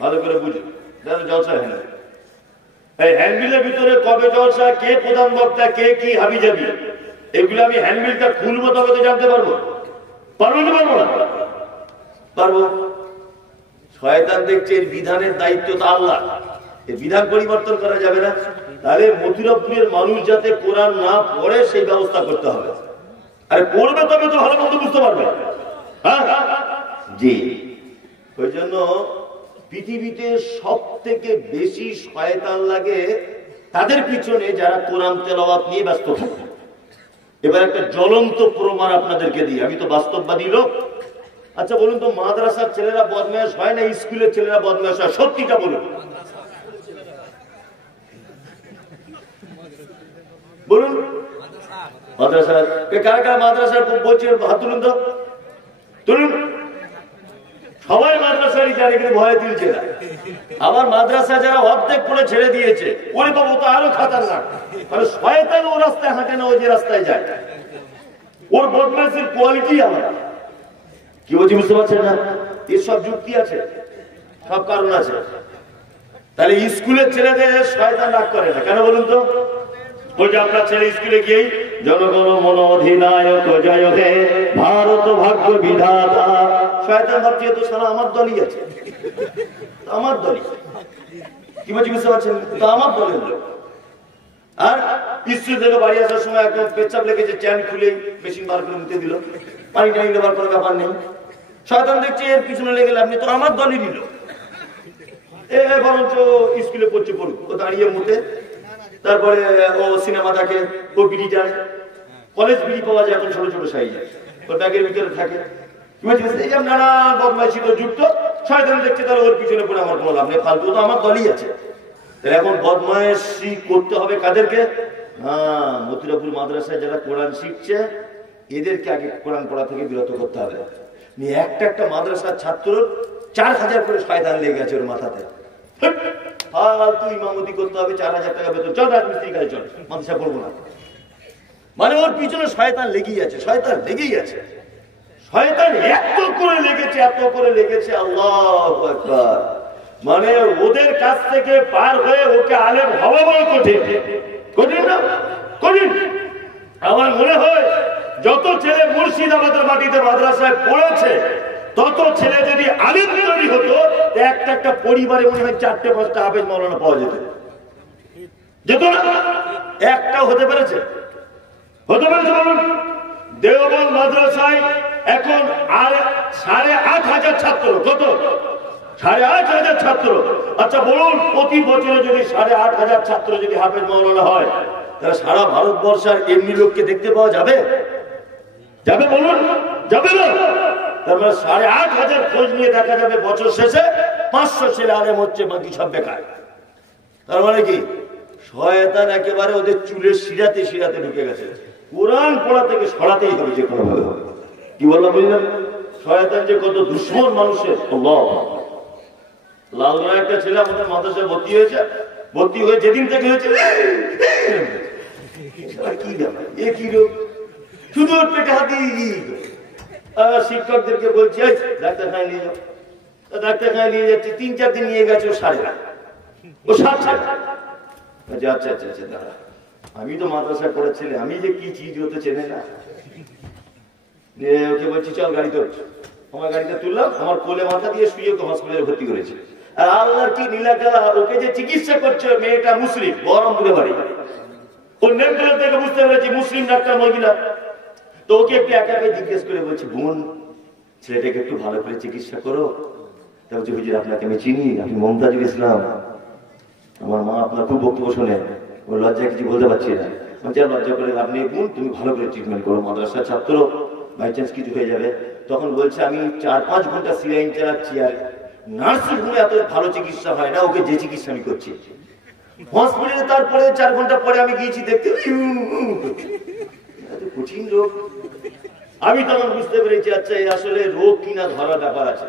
ভালো করে বুঝুন, জলসা হ্যান্ডেল। এই হ্যান্ডবিলের ভিতরে কবে জলসা, কে প্রধান বক্তা, কে কি হাবি যাবি, এগুলো আমি হ্যান্ডবিলটা খুলবো তবে তো জানতে পারবো। পারবো না পারবো না? পারবো। শয়তান দেখছে এর বিধানের দায়িত্ব তো আল্লাহ, এই বিধান পরিবর্তন করা যাবে না। তাহলে মথুরাপুরের মানুষ যাতে কোরআন না পড়ে সেই ব্যবস্থা করতে হবে। আরে পড়বে তবে তো ভালো মতো বুঝতে পারবে। হ্যাঁ জি, ওই জন্য পৃথিবীতে সব থেকে বেশি শয়তান লাগে তাদের পিছনে যারা কোরআন তেলাওয়াত নিয়ে ব্যস্ত থাকে। এবার একটা জ্বলন্ত প্রমাণ আপনাদেরকে দিই, আমি তো বাস্তববাদী লোক। আচ্ছা বলুন তো, মাদ্রাসার ছেলেরা বদমাশ হয় না স্কুলের ছেলেরা বদমাশ হয়? সত্যিটা বলুন, বলুন। মাদ্রাসার কারা কারা মাদ্রাসার বলছেন হাত তুলুন তো, তুলুন। সবাই মাদ্রাসারই জানে, কিন্তু ভয় তুলছে না। আবার মাদ্রাসা যারা অর্ধেক পড়ে ছেড়ে দিয়েছে, ওরে বাবু তো আরো খাতারনাক। মানে শয়তান ও রাস্তায় হাঁটে না, ও যে রাস্তায় যায়, ওর বদমাশের কোয়ালিটি আলাদা। কি বলছি বুঝতে পারছেন না? এর সব যুক্তি আছে, সব কারণ আছে। তাহলে স্কুলের ছেলেদের শয়তান রাগ করে না কেন বলুন তো? ওই যে আপনার ছেলে স্কুলে গিয়েই জনগণ মন অধিনায়ক জয় হে ভারত ভাগ্য বিধাতা, শয়তান ভাবছে তো সারা আমার দলই আছে, আমার দলই। কি বলছি বুঝতে পারছেন? তো আমার দলের লোক। আর স্কুল থেকে বাড়ি আসার সময় একদম পেচ্ছাপ লেগেছে, চ্যান খুলে মেশিন বার করে মুতে দিল, পানি টানি দেওয়ার কোনো ব্যাপার নেই। শয়তান দেখছে এর পিছনে লেগে লাভ নেই, তো আমার দলই নিল। বরঞ্চ স্কুলে পড়ছে পড়ুক, ও দাঁড়িয়ে মুতে, তারপরে ও সিনেমা দেখে, ও বিড়ি টানে। কলেজ বিড়ি পাওয়া যায় এখন ছোট ছোট সাইজে, ওর ব্যাগের ভিতরে থাকে। নানা বদমাইশি যুক্ত। শয়তান দেখছে তাহলে ওর পিছনে পড়ে আমার কোনো লাভ নেই, ফালতু তো আমার দলই আছে। তাহলে এখন বদমাইশি করতে হবে কাদেরকে? হ্যাঁ, মথুরাপুর মাদ্রাসায় যারা কোরআন শিখছে এদেরকে আগে কোরআন পড়া থেকে বিরত করতে হবে। একটা একটা মাদ্রাসার ছাত্র 4000 করে শয়তান লেগে গেছে ওর মাথাতে। ফালতু ইমামতি করতে হবে, 4000 টাকা বেতন, চল রাজমিস্ত্রি কাজে চল, মাদ্রাসা পড়বো না। মানে ওর পিছনে শয়তান লেগেই আছে, শয়তান লেগেই আছে। শয়তান এত করে লেগেছে, এত করে লেগেছে, আল্লাহু আকবার। মানে ওদের কাছ থেকে পার হয়ে ওকে আলেম হওয়া বড় কঠিন। কঠিন না? কঠিন। আমার মনে হয় যত ছেলে মুর্শিদাবাদের মাটিতে মাদ্রাসায় পড়েছে, তত ছেলে যদি আলেম তৈরি হতো, একটা একটা পরিবারে মনে হয় 4-5টা হাফেজ মাওলানা পাওয়া যেত। যেত না? একটাও হতে পেরেছে? হতে পেরেছে বলুন? দেওবন্দ মাদ্রাসায় এখন আর 8500 ছাত্র। কত? 8500 ছাত্র। আচ্ছা বলুন, প্রতি বছরে যদি 8500 ছাত্র যদি হাফেজ মাওলানা হয়, তাহলে সারা ভারতবর্ষের এমনি লোককে দেখতে পাওয়া যাবে? যাবে বলুন? যাবে না? তার মানে 8500 খোঁজ নিয়ে দেখা যাবে বছর শেষে 500 ছেলে আলেম হচ্ছে, বাকি সব বেকার। তার মানে কি? শয়তান একেবারে ওদের চুলের শিরাতে শিরাতে ঢুকে গেছে। কোরআন পড়া থেকে সরাতেই হবে যে কোনো ভাবে। কি বললাম বুঝলেন? শয়তান যে কত দুশ্মন মানুষের। লালগড়া একটা ছেলে আমাদের মাদ্রাসায় ভর্তি হয়েছে, ভর্তি হয়ে যেদিন থেকে হয়েছে কি ব্যাপার, এ কি রোগ, শুধু ওর পেটে হাতি। শিক্ষকদেরকে বলছি ডাক্তারখানায় নিয়ে যাও, ডাক্তারখানায় নিয়ে যাচ্ছে, 3-4 দিন নিয়ে গেছে, ও সারে না, ও আচ্ছা আচ্ছা আচ্ছা আচ্ছা দাঁড়া, আমি তো মাদ্রাসায় পড়েছিলে, আমি যে কি চিজ হতে চেনে না। ওকে বলছি চল গাড়িতে উঠ, আমার গাড়িতে তুললাম, আমার কোলে মাথা দিয়ে শুয়ে ওকে হসপিটালে ভর্তি করেছে। আর আল্লাহর কি নীলাখেলা, ওকে যে চিকিৎসা করছে মেয়েটা মুসলিম, বহরমপুরে বাড়ি। ওর নেমগুলো থেকে বুঝতে পেরেছি মুসলিম ডাক্তার মহিলা। তো ওকে একটু একা একা জিজ্ঞেস করে বলছি, বোন ছেলেটাকে একটু ভালো করে চিকিৎসা করো। তা বলছি হুজুর আপনাকে আমি চিনি, আপনি মমতাজুল ইসলাম, আমার মা আপনার খুব বক্তব্য শোনে, ওর লজ্জায় কিছু বলতে পারছি না। লজ্জা করে আপনি বোন তুমি ভালো করে ট্রিটমেন্ট করো, মাদ্রাসার ছাত্র, বাই চান্স কিছু হয়ে যাবে। তখন বলছে আমি 4-5 ঘন্টা সিলাইন চালাচ্ছি, আর নার্সিং হোমে এত ভালো চিকিৎসা হয় না, ওকে যে চিকিৎসা আমি করছি হসপিটালে, তারপরে 4 ঘন্টা পরে আমি গিয়েছি দেখতে, কঠিন রোগ। আমি তখন বুঝতে পেরেছি আচ্ছা এই আসলে রোগ কিনা ধরা ব্যাপার আছে।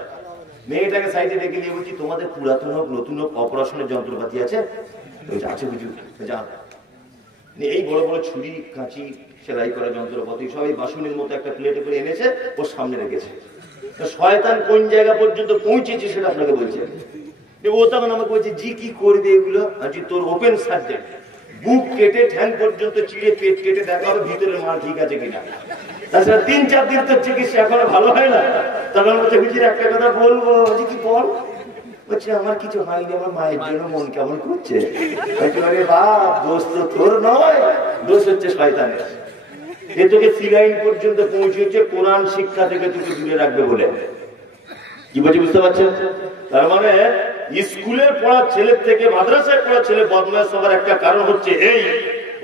মেয়েটাকে সাইডে রেখে নিয়ে বলছি তোমাদের পুরাতন হোক নতুন হোক অপারেশনের যন্ত্রপাতি আছে? আছে বুঝু, এই বড় বড় ছুরি কাঁচি সেলাই করা যন্ত্রপাতি সব এই বাসনের মতো একটা প্লেটে করে এনেছে, ওর সামনে রেখেছে। শয়তান কোন জায়গা পর্যন্ত পৌঁছেছে সেটা আপনাকে বলছে। ও তখন আমাকে বলছে জি কি করবে এগুলো? আজ তোর ওপেন সাবজেক্ট, বুক কেটে ঠ্যাং পর্যন্ত চিড়ে পেট কেটে দেখা হবে ভিতরের মাল ঠিক আছে কিনা। তাছাড়া 3-4 দিন তো চিকিৎসা এখনো ভালো হয় না। তখন বলছে হুজুর একটা কথা বলবো। বলছি কি বল? বলছে আমার কিছু হয়নি, আমার মায়ের জন্য মন কেমন করছে। বাপ দোষ তো তোর নয়, দোষ হচ্ছে শয়তানের। এ তোকে সিলাইন পর্যন্ত পৌঁছেছে কোরআন শিক্ষা থেকে তোকে দূরে রাখবে বলে। কি বলছি বুঝতে পারছেন? তার মানে স্কুলে পড়া ছেলের থেকে মাদ্রাসায় পড়া ছেলে বদমাশ হওয়ার একটা কারণ হচ্ছে এই,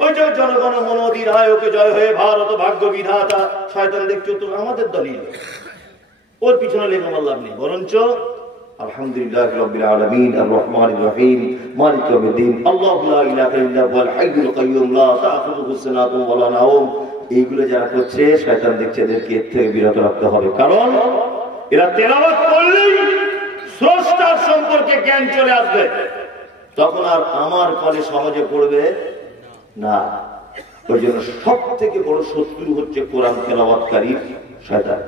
ওই যে জনগণ মনোধিরায় জয় হয়ে ভারত ভাগ্য বিধাতা শয়তান দেখছো তো আমাদের দলিল, ওর পিছনে লেগে আমার লাভ নেই। বরঞ্চ আলহামদুলিল্লাহ রাব্বিল আলামিন আর রহমানির রহিম মালিক ইয়াউমিদ্দিন আল্লাহু লা ইলাহা ইল্লা হুয়াল হাইয়ুল কাইয়্যুম লা তাখুযুহু সিনাতুন ওয়া লা নাওম, এইগুলো যারা করছে শয়তান দেখছে এদেরকে এর থেকে বিরত রাখতে হবে। কারণ এরা তেলাওয়াত করলেই স্রষ্টার সম্পর্কে জ্ঞান চলে আসবে, তখন আর আমার ফলে সহজে পড়বে না। ওই জন্য সব থেকে বড় শত্রু হচ্ছে কোরআন তেলাওয়াতকারী শয়তান।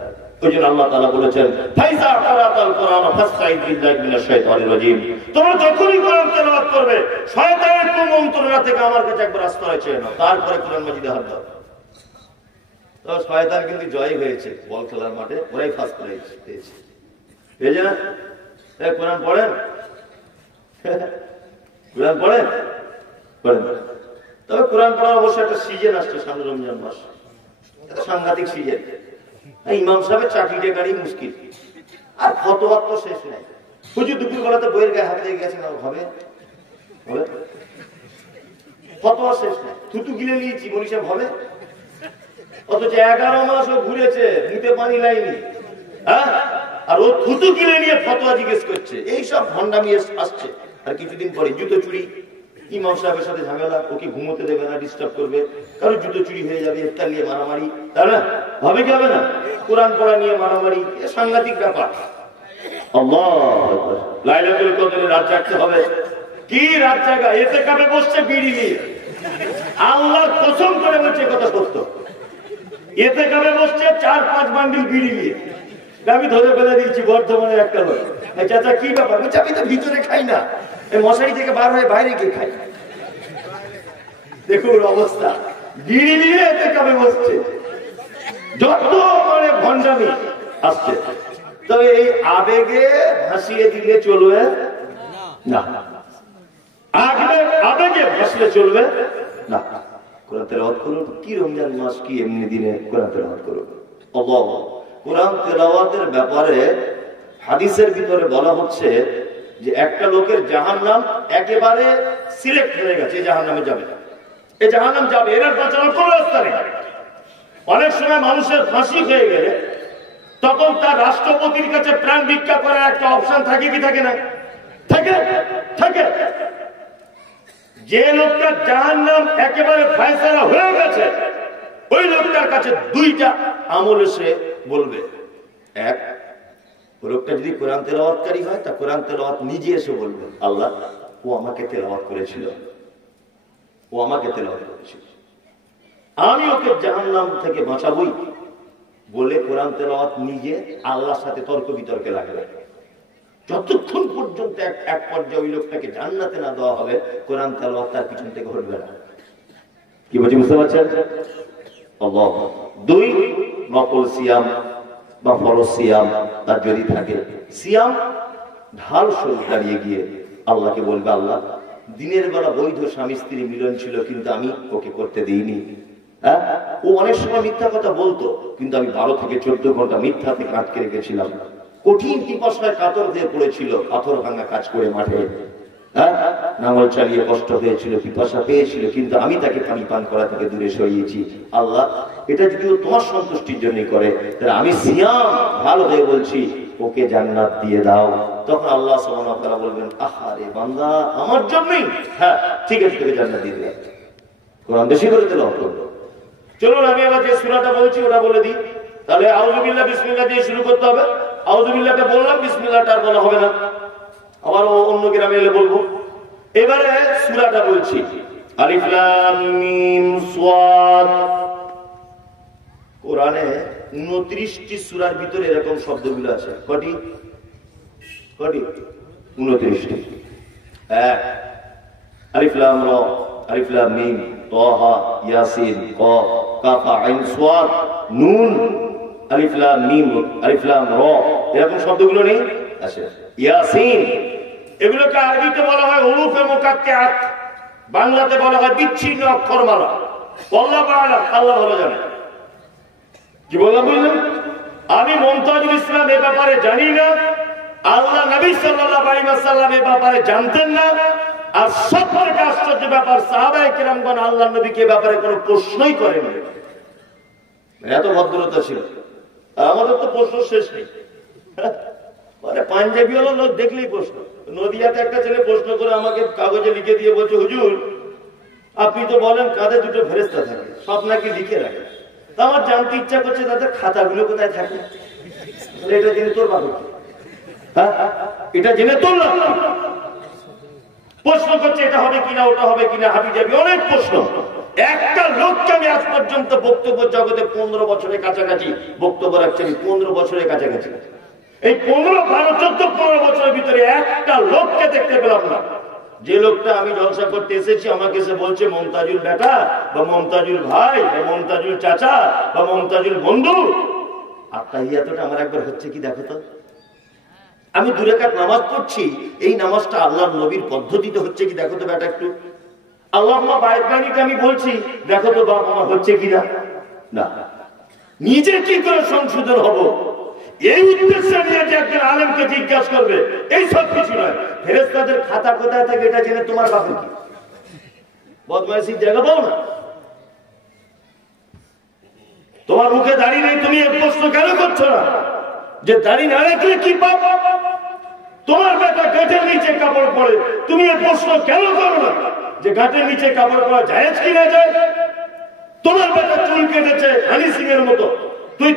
ওই জন্য আল্লাহ তাআলা বলেছেন ফাইজা কারাতাল কোরআন ফাসতাইদ বিল্লাহি মিনাশ শাইতানির রাজিম, তোমরা যখনই কোরআন তেলাওয়াত করবে শয়তানের কুমন্ত্রণা থেকে আমার কাছে একবার আশ্রয় চেয়ে নাও, তারপরে কোরআন মাজিদে হাত দাও। তো শয়তান কিন্তু জয় হয়েছে বল খেলার মাঠে, ওরাই ফার্স্ট পেয়েছে। এই যে না কোরআন পড়েন, কোরআন পড়েন পড়েন। তবে কোরআন পড়ার অবশ্যই একটা সিজন আসছে সামনে, রমজান মাস, সাংঘাতিক সিজন। ইমাম সাহেবের চাকরিটা গাড়ি মুশকিল, আর ফতোয়া তো শেষ নাই। হুজুর দুপুর বেলাতে বইয়ের গায়ে হাত লেগে গেছে, হবে ফতোয়া শেষ নাই। থুতু গিলে নিয়েছি মনি সাহেব হবে, অথচ 11 মাস ও ঘুরেছে মুখে পানি লাইনি, হ্যাঁ, আর ও থুতু গিলে নিয়ে ফতোয়া জিজ্ঞেস করছে। এইসব ভণ্ডামি আসছে। আর কিছুদিন পরে জুতো চুরি, ইমাম সাহেবের সাথে ঝামেলা, ওকে ঘুমোতে দেবে না, ডিস্টার্ব করবে, কারো জুতো চুরি হয়ে যাবে, ইফতার নিয়ে মারামারি, তাই না? হবে কি হবে না? কোরআন পড়া নিয়ে মারামারি, সাংঘাতিক ব্যাপার। আল্লাহু আকবার। লাইলাতুল কদরে রাত জাগতে হবে। কি রাত জাগা? এতে কাবে বসছে বিড়ি নিয়ে, আল্লাহর কসম করে বলছে কথা সত্য। এতে কাবে বসছে 4-5 বান্ডিল বিড়ি নিয়ে। আমি ধরে ফেলে দিয়েছি বর্ধমানের একটা লোক। চাচা কি ব্যাপার? বলছে আমি তো ভিতরে খাই না, মশারি থেকে বার হয়ে বাইরে গিয়ে খাই। দেখুন অবস্থা, বিড়ি নিয়ে এতে কাবে বসছে। যত মানে ভণ্ডামি আসছে। তবে এই আবেগে ভাসিয়ে দিলে চলবে না, আবেগে ভাসলে চলবে না। কোরআন তেলাওয়াত করুন। কি রমজান মাস, কি এমনি দিনে কোরআন তেলাওয়াত করুন। আল্লাহ কোরআন তেলাওয়াতের ব্যাপারে হাদিসের ভিতরে বলা হচ্ছে যে একটা লোকের জাহান্নাম একেবারে সিলেক্ট হয়ে গেছে, জাহান্নামে যাবে, এই জাহান্নাম যাবে, এর বাঁচানোর কোনো রাস্তা নেই। অনেক সময় মানুষের ফাঁসি হয়ে গেলে তখন তার রাষ্ট্রপতির কাছে প্রাণ ভিক্ষা করার একটা অপশন থাকে কি থাকে না? থাকে, থাকে। যে লোকটার জাহান্নাম একেবারে ফয়সালা হয়ে গেছে, ওই লোকটার কাছে 2টা আমল এসে বলবে। এক, লোকটা যদি কোরআন তেলাওয়াতকারী হয়, তা কোরআন তেলাওয়াত নিজে এসে বলবে আল্লাহ ও আমাকে তেলাওয়াত করেছিল, ও আমাকে তেলাওয়াত করেছিল, আমি ওকে জাহান্নাম থেকে বাঁচাবই বলে কোরআন তেলাওয়াত নিজে আল্লাহর সাথে তর্ক বিতর্কে লাগবে। যতক্ষণ পর্যন্ত এক পর্যায়ে ওই লোকটাকে জান্নাতে না দেওয়া হবে, কোরআন তেলাওয়াত তার পিছন থেকে ঘটবে না। কি বলছি বুঝতে পারছেন? আল্লাহ। 2, নকল সিয়াম বা ফরজ সিয়াম তার যদি থাকে, সিয়াম ঢাল স্বরূপ দাঁড়িয়ে গিয়ে আল্লাহকে বলবে আল্লাহ দিনের বেলা বৈধ স্বামী স্ত্রী মিলন ছিল কিন্তু আমি ওকে করতে দিইনি। হ্যাঁ, ও অনেক সময় মিথ্যা কথা বলতো, কিন্তু আমি 12 থেকে 14 ঘন্টা মিথ্যা থেকে আটকে রেখেছিলাম। কঠিন পিপাসায় কাতর দিয়ে পড়েছিল, পাথর ভাঙা কাজ করে মাঠে, হ্যাঁ, নাঙল চালিয়ে কষ্ট হয়েছিল, পিপাসা পেয়েছিল, কিন্তু আমি তাকে পানি পান করা থেকে দূরে সরিয়েছি। আল্লাহ এটা যদি ও তোমার সন্তুষ্টির জন্য করে, তাহলে আমি সিয়াম ভালো হয়ে বলছি ওকে জান্নাত দিয়ে দাও। তখন আল্লাহ সুবহানাহু ওয়া তাআলা বলবেন আহারে বান্দা আমার জন্যই, হ্যাঁ ঠিক আছে তোকে জান্নাত দিয়ে দিলাম। কোরআন বেশি করে তেলাওয়াত করো। চলুন আমি আবার যে সূরাটা বলছি ওটা বলে দিই। তাহলে আউযু বিল্লাহ বিসমিল্লাহ দিয়ে শুরু করতে হবে। আউযু বিল্লাহটা বললাম, বিসমিল্লাহটা আর বলা হবে না, আবার অন্য গ্রামে এলে বলবো। এবারে সূরাটা বলছি, আলিফ লাম মিম সাদ। কোরআনে 29টি সূরার ভিতরে এরকম শব্দগুলো আছে। কটি? 29টি। এক, আলিফ লাম রা, আলিফ লাম মিম, তাহা, ইয়াসিন, কাফ, কাফ আইন সাদ, নুন, আলিফ লাম মিম, আলিফ লাম রা, এরকম শব্দগুলো নেই আছে। ইয়াসিন এগুলোকে আরবিতে বলা হয় হুরুফে মুকাত্তাআত, বাংলাতে বলা হয় বিচ্ছিন্ন অক্ষরমালা। আল্লাহ আ'লাম, আল্লাহ ভালো জানে। কি বললাম বুঝলেন? আমি মুমতাজুল ইসলাম এ ব্যাপারে জানি না, আল্লাহ নবী সাল্লাল্লাহু আলাইহি ওয়াসাল্লাম এ ব্যাপারে জানতেন না। আর সবথেকে আশ্চর্য ব্যাপার, সাহাবায়ে কেরামগণ আল্লাহর নবীকে ব্যাপারে কোনো প্রশ্নই করেননি। এত ভদ্রতা ছিল। আর আমাদের তো প্রশ্ন শেষ নেই। মানে পাঞ্জাবি হলো লোক দেখলেই প্রশ্ন। নদিয়াতে একটা ছেলে প্রশ্ন করে আমাকে কাগজে লিখে দিয়ে বলছে, হুজুর আপনি তো বলেন কাঁধে দুটো ফেরেশতা থাকে, সব নাকি লিখে রাখে। তা আমার জানতে ইচ্ছা করছে তাদের খাতাগুলো কোথায় থাকে। এটা জেনে তোর বাবা, হ্যাঁ এটা জেনে তোর না প্রশ্ন করছে, এটা হবে কিনা, ওটা হবে কিনা, হাবি যাবি অনেক প্রশ্ন। একটা লোককে আমি আজ পর্যন্ত বক্তব্য জগতে 15 বছরের কাছাকাছি বক্তব্য রাখছি, আমি 15 বছরের কাছাকাছি। এই 15, 12, 14, 15 বছরের ভিতরে একটা লোককে দেখতে পেলাম না যে লোকটা আমি জলসা করতে এসেছি আমাকে এসে বলছে মমতাজুল বেটা বা মমতাজুল ভাই বা মমতাজুল চাচা বা মমতাজুল বন্ধু। আর তাহিয়াতটা আমার একবার হচ্ছে কি দেখো তো। আমি 2 রাকাত নামাজ পড়ছি, এই নামাজটা আল্লাহর নবীর পদ্ধতিতে হচ্ছে কি দেখো তো বেটা একটু। আল্লাহুম্মা বারিক বাণীটা আমি বলছি, দেখো তো বাপ আমার হচ্ছে কিনা। না, নিজে কি করে সংশোধন হব এই উদ্দেশ্যে নিয়ে যে একজন আলেমকে জিজ্ঞাসা করবে, এই সব কিছু নয়। ফেরেশতাদের খাতা কোথায় থাকে এটা জেনে তোমার বাপের কি বদমাইশির জায়গা পাও না? তোমার মুখে দাড়ি নেই, তুমি এই প্রশ্ন কেন করছো না যে দাড়ি না রাখলে কি পাপ? তোমার বেটা গাঁটের নিচে কাপড় পরে, তুমি এই প্রশ্ন কেন করো না যে গাঁটের নিচে কাপড় পরা জায়েজ কি না যায়? তোমার বেটা চুল কেটেছে হানি সিং এর মতো,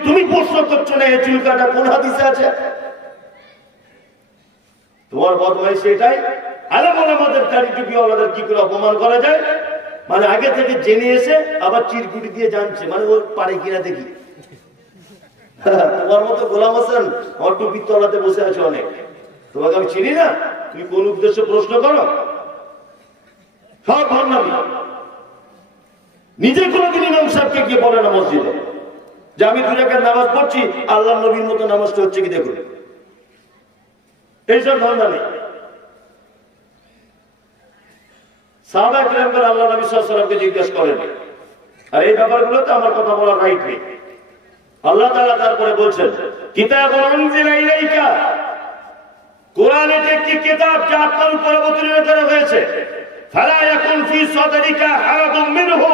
তুমি প্রশ্ন করছো না এই চুল কাটা কোন হাদিসে আছে? তোমার বদমাইশি এটাই। আলেম ওলামাদের দাড়ি টুপি ওলাদের কি করে অপমান করা যায়, মানে আগে থেকে জেনে এসে আবার চিরকুটি দিয়ে জানছে, মানে ও পারে কিনা দেখি। তোমার মতো গোলাম হাসান আমার টুপির তলাতে বসে আছে অনেক, তোমাকে আমি চিনি না, তুমি কোন উদ্দেশ্যে প্রশ্ন করো? সব ভাবনামি। নিজে কোনদিন ইমাম সাহেবকে গিয়ে বলে না মসজিদে যে আমি 2 রাকাত নামাজ পড়ছি, আল্লাহ নবীর মতো নামাজটা হচ্ছে কি দেখুন। এইসব ধারণা নেই। সাহাবায়ে কেরামগণ আল্লাহ নবী সাল্লাল্লাহু আলাইহি ওয়াসাল্লামকে জিজ্ঞেস করেন, আর এই ব্যাপারগুলোতে আমার কথা বলার রাইট নেই। আল্লাহ তাআলা তারপরে বলছেন, কিতাবুন উনজিলা ইলাইকা, কোরআন একটি কিতাব যা আপনার উপর অবতীর্ণ করা হয়েছে। ফালা ইয়াকুন ফি সাদরিকা হারাদুম মিনহু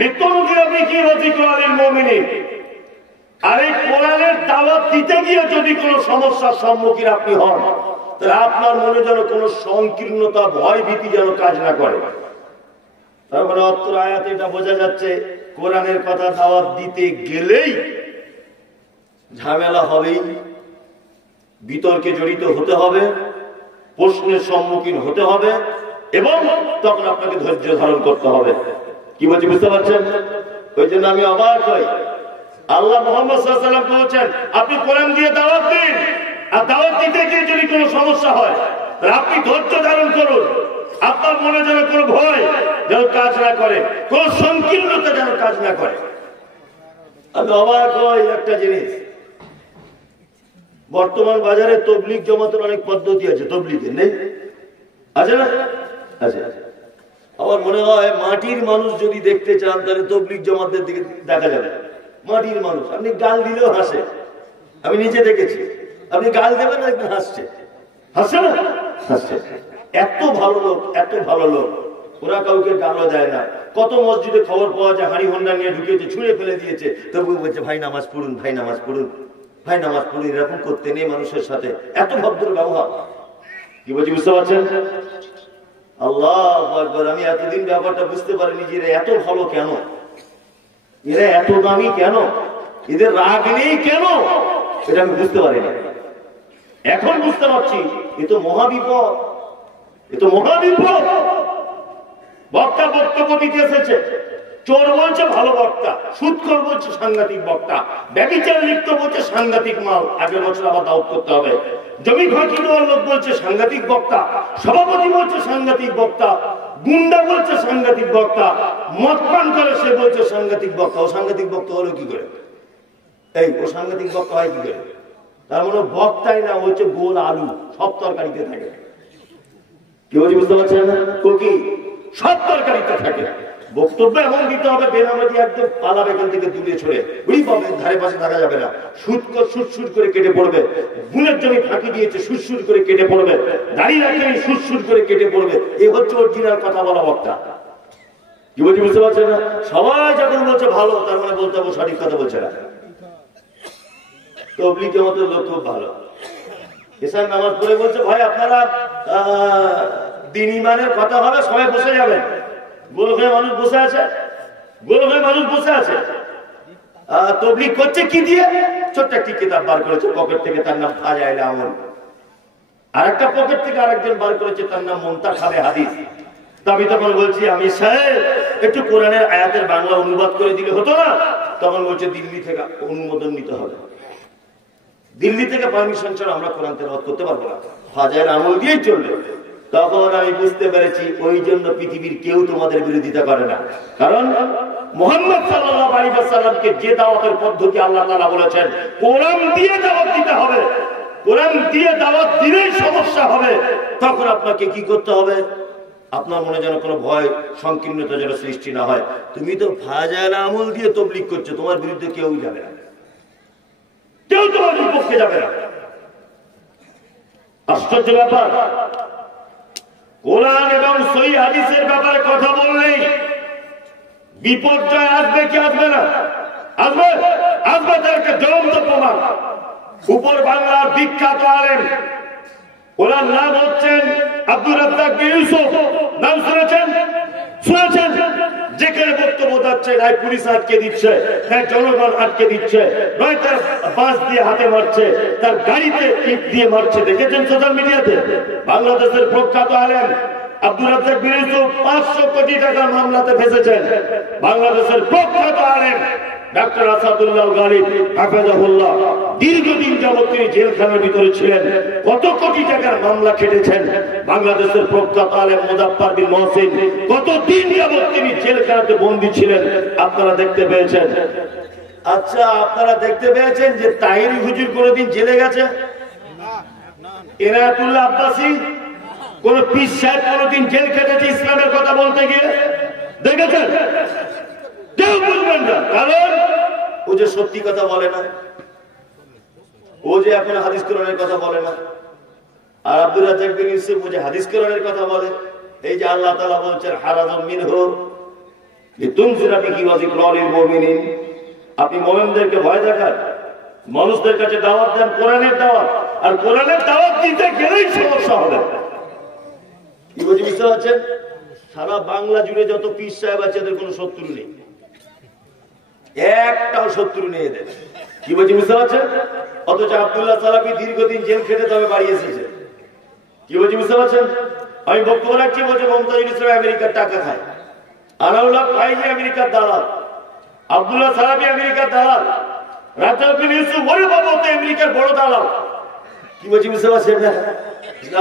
লিতুনজিরা বিহি ওয়া যিকরা লিল মুমিনিন। আর এই কোরআনের দাওয়াত দিতে গিয়ে যদি কোনো সমস্যার সম্মুখীন আপনি হন, তাহলে আপনার মনে যেন কোনো সংকীর্ণতা, ভয় ভীতি যেন কাজ না করে। তার মানে অত্র আয়াতে এটা বোঝা যাচ্ছে কোরআনের কথা দাওয়াত দিতে গেলেই ঝামেলা হবেই, বিতর্কে জড়িত হতে হবে, প্রশ্নের সম্মুখীন হতে হবে, এবং তখন আপনাকে ধৈর্য ধারণ করতে হবে। কি বলছি বুঝতে পারছেন? ওই জন্য আমি অবাক হই, আল্লাহ মুহাম্মদ সাল্লাল্লাহু আলাইহি ওয়াসাল্লাম বলেছেন আপনি কোরআন দিয়ে দাওয়াত দিন, আর দাওয়াত দিতে গিয়ে যদি কোনো সমস্যা হয় তাহলে আপনি ধৈর্য ধারণ করুন। আপনার মনে যেন কোনো ভয় যেন কাজ না করে, কোন সংকীর্ণতা যেন কাজ না করে। আমি অবাক হই একটা জিনিস, বর্তমান বাজারে তবলিগ জমাতের অনেক পদ্ধতি আছে, তবলিগের নেই আছে না? আছে। আমার মনে হয় মাটির মানুষ যদি দেখতে চান তাহলে তবলিগ জমাতদের দিকে দেখা যাবে। মাটির মানুষ, আপনি গাল দিলেও হাসে, আমি নিজে দেখেছি। আপনি গাল দেবেন না, একদম হাসছে, হাসছে না? হাসছে। এত ভালো লোক, এত ভালো লোক, ওরা কাউকে গালও দেয় না। কত মসজিদে খবর পাওয়া যায় হাঁড়ি হোন্ডা নিয়ে ঢুকেছে, ছুঁড়ে ফেলে দিয়েছে, তবু বলছে ভাই নামাজ পড়ুন, ভাই নামাজ পড়ুন, ভাই নামাজ পড়ুন। এরকম করতে নেই মানুষের সাথে, এত ভদ্র ব্যবহার। কি বলছি বুঝতে পারছেন? আল্লাহু আকবার। আমি এতদিন ব্যাপারটা বুঝতে পারিনি যে এরা এত ভালো কেন, এরা এত দামি কেন, এদের রাগ নেই কেন, এটা আমি বুঝতে পারিনি। এখন বুঝতে পারছি এ তো মহাবিপদ, এ তো মহাবিপদ। বক্তা বক্তব্য দিতে এসেছে, চোর বলছে ভালো বক্তা, সুদখোর বলছে সাংঘাতিক বক্তা, ব্যভিচার লিপ্ত বলছে সাংঘাতিক মাল, আগের বছর আবার দাওয়াত করতে হবে। জমি ফাঁকি দেওয়ার লোক বলছে সাংঘাতিক বক্তা, সভাপতি বলছে সাংঘাতিক বক্তা, গুন্ডা বলছে সাংঘাতিক বক্তা, মদ পান করে সে বলছে সাংঘাতিক বক্তা। ও সাংঘাতিক বক্তা হলো কি করে? এই ও সাংঘাতিক বক্তা হয় কি করে? তার মানে বক্তাই না, হচ্ছে গোল আলু, সব তরকারিতে থাকে। কি বলছি বুঝতে পারছেন না? ও কি সব তরকারিতে থাকে। বক্তব্য এমন দিতে হবে বেনামাজি একদম পালাবে এখান থেকে দূরে ছড়ে, বুঝি পাবে, ধারে পাশে থাকা যাবে না। সুট করে কেটে পড়বে, গুণের জমি ফাঁকি দিয়েছে সুর করে কেটে পড়বে, দাঁড়িয়ে রাখেনি সুর করে কেটে পড়বে। এ হচ্ছে অরিজিনাল কথা বলা বক্তা। কি বলছি বুঝতে পারছেন না? সবাই যখন বলছে ভালো, তার মানে বলতে হবে সঠিক কথা বলছে না। তবলিগের মতো লোক খুব ভালো, এসার নামাজ পড়ে বলছে ভাই আপনারা দিন ইমানের কথা হবে, সবাই বসে যাবেন। গোল হয়ে মানুষ বসে আছে, গোল হয়ে মানুষ বসে আছে। তবলিগ করছে কি দিয়ে? ছোট্ট একটি কিতাব বার করেছে পকেট থেকে, তার নাম ফাজাইল আমল। আর একটা পকেট থেকে আরেকজন বার করেছে, তার নাম মুনতাখাবে হাদিস। আমি তখন বলছি আমি সাহেব একটু কোরআনের আয়াতের বাংলা অনুবাদ করে দিলে হতো না? তখন বলছে দিল্লি থেকে অনুমোদন নিতে হবে, দিল্লি থেকে পারমিশন ছাড়া আমরা কোরআন তেলাওয়াত করতে পারবো না, ফাজাইল আমল দিয়েই চলবে। তখন আমি বুঝতে পেরেছি ওই জন্য পৃথিবীর কেউ তোমাদের বিরোধিতা করে না। কারণ মুহাম্মদ সাল্লাল্লাহু আলাইহি ওয়াসাল্লামকে যে দাওয়াতের পদ্ধতি আল্লাহ তাআলা বলেছেন কোরআন দিয়ে দাওয়াত দিতে হবে, কোরআন দিয়ে দাওয়াত দিলেই সমস্যা হবে। তখন আপনাকে কি করতে হবে? আপনার মনে যেন কোনো ভয় সংকীর্ণতা যেন সৃষ্টি না হয়। তুমি তো ফাজাইল আমল দিয়ে তাবলীগ করছো, তোমার বিরুদ্ধে কেউ যাবে না, কেউ তোমার বিপক্ষে যাবে না। আশ্চর্য ব্যাপার, কোরআন এবং সহিহ হাদিসের ব্যাপারে কথা বললেই বিপর্যয় আসবে কি আসবে না? আসবে, আসবে। তার একটা জ্বলন্ত প্রমাণ। উপর বাংলার বিখ্যাত আলেম, ওনার নাম হচ্ছেন আব্দুর রাজ্জাক বিন ইউসুফ। নাম শুনেছেন? শুনেছেন? যেখানে বক্তব্য যাচ্ছে নয় পুলিশ আটকে দিচ্ছে, নয় জনগণ আটকে দিচ্ছে, নয় তার বাস দিয়ে হাতে মারছে, তার গাড়িতে ইট দিয়ে মারছে। দেখেছেন সোশ্যাল মিডিয়াতে? বাংলাদেশের প্রখ্যাত আলেম আব্দুর রাজ্জাক বিন ইউসুফ 500 কোটি টাকার মামলাতে ফেসেছেন। বাংলাদেশের প্রখ্যাত আলেম ডাক্তার আসাদুল্লাহ গালিব হাফেজাহুল্লাহ দীর্ঘদিন যাবত তিনি জেলখানার ভিতরে ছিলেন, কত কোটি টাকার মামলা খেটেছেন। বাংলাদেশের প্রখ্যাত আলেম মুজাফফর বিন মহসিন কতদিন যাবত তিনি জেলখানাতে বন্দী ছিলেন, আপনারা দেখতে পেয়েছেন। আচ্ছা, আপনারা দেখতে পেয়েছেন যে তাহিরি হুজুর কোনদিন জেলে গেছে? এনায়েতুল্লাহ আব্বাসী কোন পীর সাহেব কোনদিন জেল খেটেছে ইসলামের কথা বলতে গিয়ে? দেখেছেন? কেউ বুঝবেন না, কারণ ও যে সত্যি কথা বলে না, ও যে এখন হাদিস কোরআনের কথা বলে না। আর আব্দুর রাজ্জাক বিন ইউসুফ ও যে হাদিস কোরআনের কথা বলে। এই যে আল্লাহ তাআলা বলছেন হারাজাম মিনহু লিতুনজিরা বিহি ওয়া যিকরা লিল মুমিনিন, আপনি মুমিনদেরকে ভয় দেখান, মানুষদের কাছে দাওয়াত দেন কোরআনের দাওয়াত, আর কোরআনের দাওয়াত দিতে গেলেই সমস্যা হবে। কি বুঝতে পারছেন? সারা বাংলা জুড়ে যত পীর সাহেব আছে এদের কোনো শত্রু নেই, একটাও শত্রু নেই এদের। কি বলছি বুঝতে পারছেন? অথচ আব্দুল্লাহ সালাফি দীর্ঘদিন জেল খেটে তবে বাড়ি এসেছে। কি বলছি বুঝতে পারছেন? আমি বক্তব্য রাখছি, বলছে মমতাজুল ইসলাম আমেরিকার টাকা খায়, আনাউল্লাহ ফাইজি আমেরিকার দালাল, আব্দুল্লাহ সালাফি আমেরিকার দালাল, রাজ্জাক বিন ইউসুফ ওরে বাবা তো আমেরিকার বড় দালাল। কি বলছি বুঝতে পারছেন না?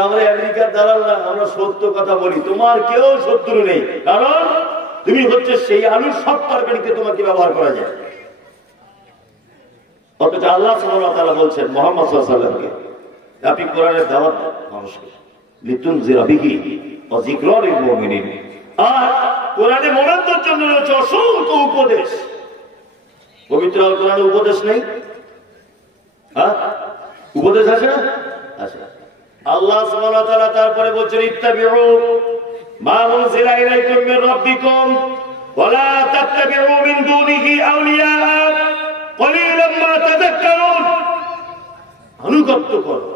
আমরা আমেরিকার দালাল না, আমরা সত্য কথা বলি। তোমার কেউ শত্রু নেই, কারণ তুমি হচ্ছে সেই আলুর সব তরকারিতে তোমাকে ব্যবহার করা যায়। অথচ আল্লাহ সুবহানাহু ওয়া তাআলা বলছেন মুহাম্মদ সাল্লাল্লাহু আলাইহি ওয়াসাল্লামকে আপনি কোরআনের দাওয়াত দেন মানুষকে, লিতুনজিরা বিহি ওয়া যিকরা লিল মুমিনিন। আর কোরআনে মুমিনদের জন্য রয়েছে অসংখ্য উপদেশ। পবিত্র আল কোরআনে উপদেশ নেই? হ্যাঁ, উপদেশ আছে না? আছে। আল্লাহ সুবহানাহু ওয়া তাআলা তারপরে বলছেন ইত্তাবিউ মা উনজিলা ইলাইকুম মির রাব্বিকুম ওয়া লা তাত্তাবিউ মিন দুনিহি আউলিয়া কলিলাম মা তাযাক্কারুন। আনুগত্য করো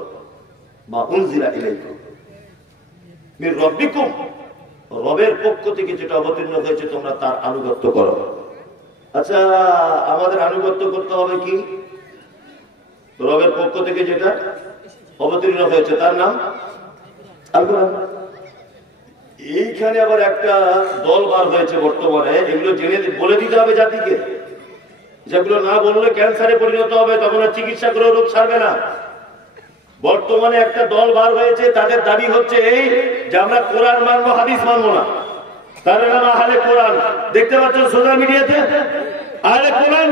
মা উনজিলা ইলাইকুম মির রাব্বিকুম, রবের পক্ষ থেকে যেটা অবতীর্ণ হয়েছে তোমরা তার আনুগত্য করো। আচ্ছা, আমাদের আনুগত্য করতে হবে কি? রবের পক্ষ থেকে যেটা অবতীর্ণ হয়েছে তার নাম আল কোরআন। এইখানে আবার একটা দল বার হয়েছে বর্তমানে, এগুলো জেনে বলে দিতে হবে জাতিকে, যেগুলো না বললে ক্যান্সারে পরিণত হবে, তখন আর চিকিৎসা করে রোগ সারবে না। বর্তমানে একটা দল বার হয়েছে, তাদের দাবি হচ্ছে এই যে আমরা কোরআন মানবো, হাদিস মানবো না। তার নাম আহলে কোরআন। দেখতে পাচ্ছেন সোশ্যাল মিডিয়াতে আহলে কোরআন।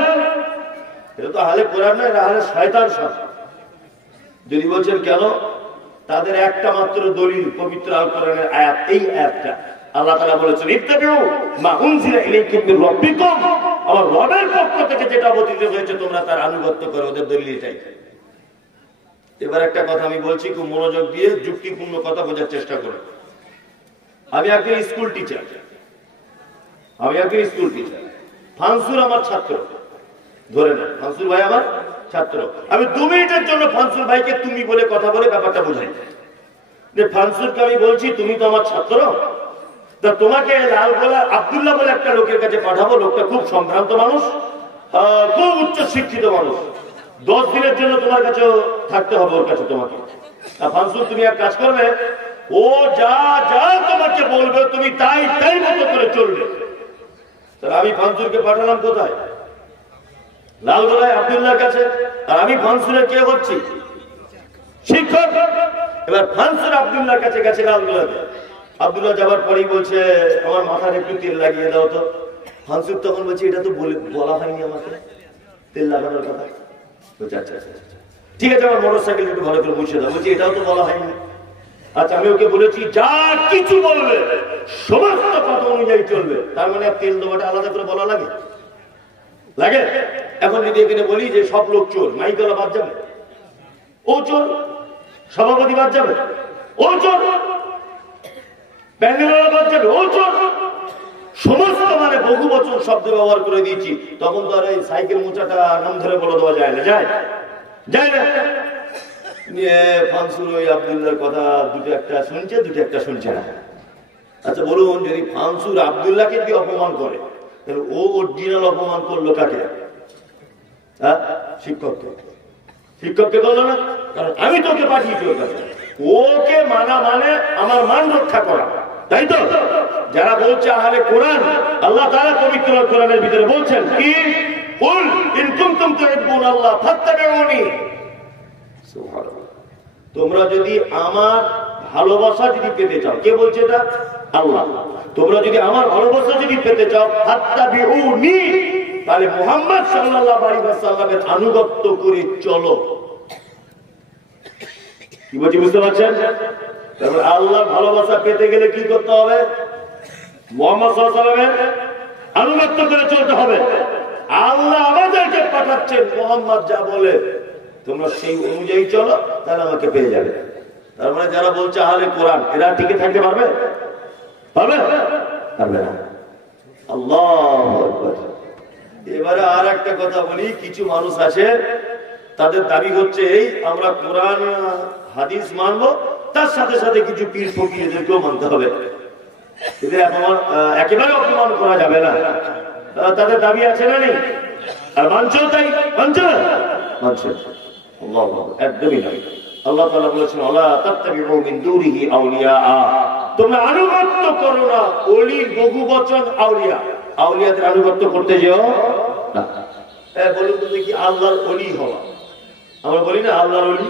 এটা তো আহলে কোরআন না, এটা আহলে শয়তান সব। যদি বলছেন কেন, তাদের একটা মাত্র দলিল পবিত্র আল কোরআনের আয়াত, এই আয়াতটা আল্লাহ তাআলা বলেছেন ইত্তাবিউ মা উনজিলা ইলাইকুম মির রাব্বিকুম, আমার রবের পক্ষ থেকে যেটা অবতীর্ণ হয়েছে তোমরা তার আনুগত্য করো। ওদের দলিল এটাই। এবার একটা কথা আমি বলছি, খুব মনোযোগ দিয়ে যুক্তিপূর্ণ কথা বোঝার চেষ্টা করো। আমি একজন স্কুল টিচার, ফানসুর আমার ছাত্র, ধরে না ফানসুর ভাই আমার ছাত্র। আমি 2 মিনিটের জন্য ফানসুর ভাইকে তুমি বলে কথা বলে ব্যাপারটা বোঝাই যে ফানসুরকে আমি বলছি তুমি তো আমার ছাত্র, তা তোমাকে লালগোলা আব্দুল্লাহ বলে একটা লোকের কাছে পাঠাবো। লোকটা খুব সম্ভ্রান্ত মানুষ, খুব উচ্চ শিক্ষিত মানুষ। 10 দিনের জন্য তোমার কাছে থাকতে হবে ওর কাছে তোমাকে। ফানসুর তুমি এক কাজ করবে, ও যা যা তোমাকে বলবে তুমি তাই তাই মতো করে চলবে। তাহলে আমি ফানসুরকে পাঠালাম কোথায়? লালগোলায় আব্দুল্লাহর কাছে। আর আমি ফানসুরের কে হচ্ছি? শিক্ষক। এবার ফানসুর আব্দুল্লাহর কাছে গেছে লালগোলাতে। আব্দুল্লাহ যাবার পরেই বলছে আমার মাথার একটু তেল লাগিয়ে দাও তো। ফানসুর তখন বলছে এটা তো বলা হয়নি আমাকে তেল লাগানোর কথা। বলছে আচ্ছা আচ্ছা ঠিক আছে, আমার মোটরসাইকেল একটু ভালো করে মুছে দাও। বলছি এটাও তো বলা হয়নি। আচ্ছা আমি ওকে বলেছি যা কিছু বলবে সমস্ত কথা অনুযায়ী চলবে। তার মানে তেল দেওয়াটা আলাদা করে বলা লাগে? এখন যদি এখানে বলি যে সব লোক চোর, মাইকলা বাদ যাবে, ও চোর। সভাপতি বাদ যাবে, ও চোর। প্যান্ডেলওয়ালা বাদ যাবে, ও চোর। সমস্ত মানে বহু বচন শব্দ ব্যবহার করে দিয়েছি। তখন তো আর এই সাইকেল মোচাটা নাম ধরে বলে দেওয়া যায় না, যায় না। নিয়ে ফানসুর ওই আব্দুল্লাহর কথা দুটো একটা শুনছে, দুটো একটা শুনছে না। আচ্ছা বলুন, যদি ফানসুর আব্দুল্লাহকে যদি অপমান করে তাহলে ও অরিজিনাল অপমান করলো কাকে? হ্যাঁ, শিক্ষককে বললো না? কারণ আমি তোকে পাঠিয়েছি ওর কাছে। ওকে মানা মানে আমার মান রক্ষা করা, তাই তো? যারা বলছে আহলে কোরআন, আল্লাহ তাআলা পবিত্র কোরআনের ভিতরে বলছেন কি, কুল ইন কুনতুম তুহিব্বুনাল্লাহ ফাত্তাবিউনি। সুবহানাল্লাহ। তোমরা যদি আমার ভালোবাসা যদি পেতে চাও, কে বলছে এটা? আল্লাহ। তোমরা যদি আমার ভালোবাসা যদি পেতে চাও ফাত্তাবিউনি, তাহলে মুহাম্মদ সাল্লাল্লাহু আলাইহি ওয়াসাল্লামের আনুগত্য করে চলো। কি বলছি বুঝতে পারছেন? তারপর আল্লাহর ভালোবাসা পেতে গেলে কি করতে হবে? মুহাম্মদ সাল্লাল্লাহু আলাইহি ওয়াসাল্লামের আনুগত্য করে চলতে হবে। আল্লাহ আমাদেরকে পাঠাচ্ছেন, মুহাম্মদ যা বলে তোমরা সেই অনুযায়ী চলো, তাহলে আমাকে পেয়ে যাবে। তার মানে যারা বলছে আহলে কোরআন, এরা টিকে থাকতে পারবে? পারবে না। আল্লাহু আকবার। এবারে আর একটা কথা বলি, কিছু মানুষ আছে তাদের দাবি হচ্ছে এই আমরা কোরআন হাদিস মানবো, তার সাথে সাথে কিছু পীর ফকিরদেরকেও মানতে হবে। এদের একেবারে অপমান করা যাবে না। তাদের দাবি আছে না নেই? আর মানছেও তাই, মানছে না? মানছে। একদমই নয়। আল্লাহ তাআলা বলেছেন আলা তাত্তাবিউ মিন দুনিহি আউলিয়া, তোমরা আনুগত্য করো না ওলির বহুবচন আউলিয়া। আউলিয়াদের আনুগত্য করতে যেও না। বলুন তো দেখি, আল্লাহর ওলি হওয়া, আমরা বলি না আল্লাহর ওলি,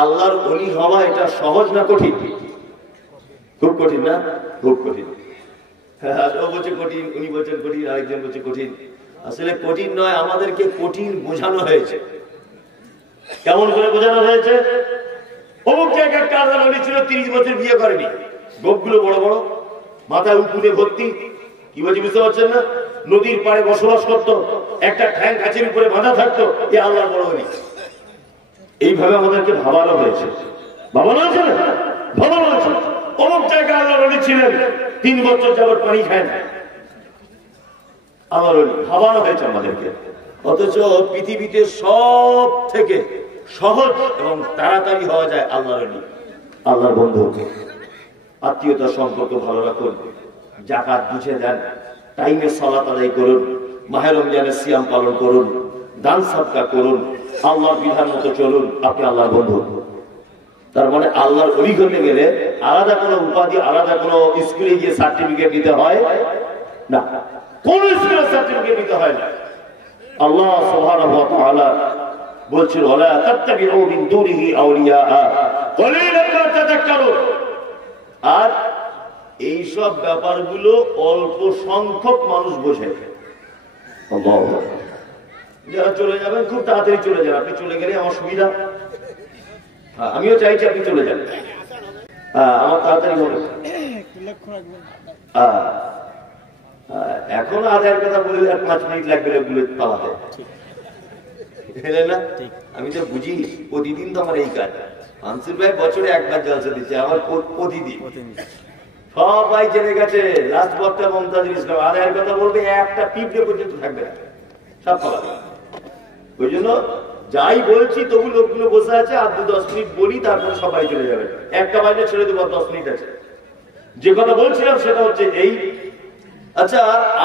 আল্লাহর ওলি হওয়া এটা সহজ না কঠিন? খুব কঠিন না? খুব কঠিন। ও বলছে কঠিন, উনি বলছেন কঠিন, আরেকজন বলছে কঠিন। আসলে কঠিন নয়, আমাদেরকে কঠিন বোঝানো হয়েছে। কেমন করে বোঝানো হয়েছে? অমুক জায়গায় একটা আল্লাহর ওলি ছিল, 30 বছর বিয়ে করেনি, গোপগুলো বড় বড়, মাথায় উপুরে ভর্তি। কি বলছি বুঝতে পারছেন না? নদীর পাড়ে বসবাস করতো, একটা ঠ্যাং গাছের উপরে বাঁধা থাকতো, এ আল্লাহর বড় ওলি। এইভাবে আমাদেরকে ভাবানো হয়েছে। ভাবানো হয়েছে না? ভাবানো হয়েছে। অমুক জায়গায় আল্লাহর ওলি ছিলেন, 3 বছর যাবত পানি খায় না, আল্লাহর ওলি। ভাবানো হয়েছে আমাদেরকে। অথচ পৃথিবীতে সব থেকে সহজ এবং তাড়াতাড়ি হওয়া যায় আল্লাহর ওলি, আল্লাহর বন্ধুকে। আত্মীয়তার সম্পর্ক ভালো রাখুন, যাকাত বুঝে দেন, টাইমে সালাত আদায় করুন, মাহে রমজানের সিয়াম পালন করুন, দান সাদকা করুন, আল্লাহর বিধান মতো চলুন, আপনি আল্লাহর বন্ধু। তার মানে আল্লাহর ওলি হতে গেলে আলাদা কোনো উপাধি, আলাদা কোনো স্কুলে গিয়ে সার্টিফিকেট দিতে হয় না, কোন স্কুলের সার্টিফিকেট দিতে হয় না। আল্লাহ সুবহানাহু ওয়া তাআলা বলছিল ওয়ালা তাত্তাবিউ মিন দুনিহি আউলিয়া কলিলান মা তাযাক্কারুন। আর এই সব ব্যাপারগুলো অল্প সংখ্যক মানুষ বোঝে। যারা চলে যাবেন খুব তাড়াতাড়ি চলে যান, আপনি চলে গেলে আমার সুবিধা, আমিও চাইছি আপনি চলে যান, আমার তাড়াতাড়ি হবে। এখন আদায়ের কথা বলে আর 5 মিনিট লাগবে লোকগুলো পাওয়াতে, না? আমি তো বুঝি, প্রতিদিন তো আমার এই কাজ। আনসুর ভাই বছরে একবার জলসা দিচ্ছে, আমার প্রতিদিন সবাই জেনে গেছে। লাস্ট বক্তা মমতাজুল ইসলাম আদায়ের কথা বলবে, একটা পিঁপড়ে পর্যন্ত থাকবে না, সব পাওয়া। ওই জন্য যাই বলছি তবু লোকগুলো বসে আছে, আর 2-10 মিনিট বলি, তারপরে সবাই চলে যাবে। একটা বাইরে ছেড়ে দেবো, 10 মিনিট আছে। যে কথা বলছিলাম সেটা হচ্ছে এই, আচ্ছা